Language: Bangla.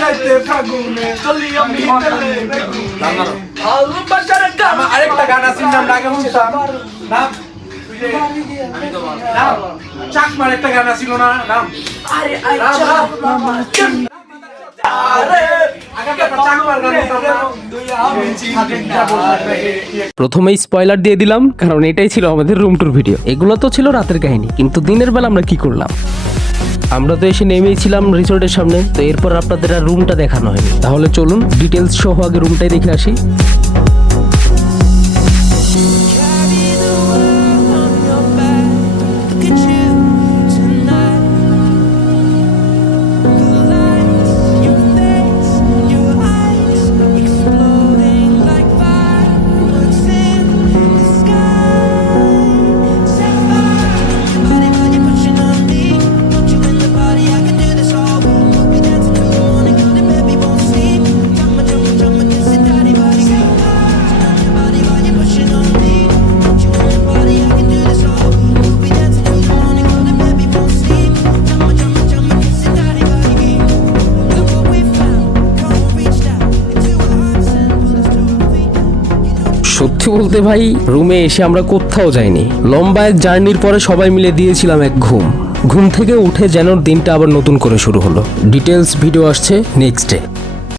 রাইতে ফাগুনে চলি আমি হিতালে ভালোবাসার গান আরেকটা গান আছে নাম আগে শুনতাম নাম নাম চাকমার একটা গান ছিল না নাম আরে প্রথমেই স্পয়লার দিয়ে দিলাম, কারণ এটাই ছিল আমাদের রুম ট্যুর ভিডিও। এগুলো তো ছিল রাতের কাহিনী, কিন্তু দিনের বেলা আমরা কি করলাম? আমরা তো এসে নেমেইছিলাম রিসোর্টের সামনে, তো এরপর আপনাদের আর রুমটা দেখানো হয়নি। তাহলে চলুন ডিটেলস সহ আগে রুমটাই দেখে আসি। সত্যি বলতে ভাই, রুমে এসে আমরা কোথাও যাইনি। লম্বা এক জার্নির পরে সবাই মিলে দিয়েছিলাম এক ঘুম থেকে উঠে যেন দিনটা আবার নতুন করে শুরু হলো। ডিটেলস ভিডিও আসছে নেক্সট ডে।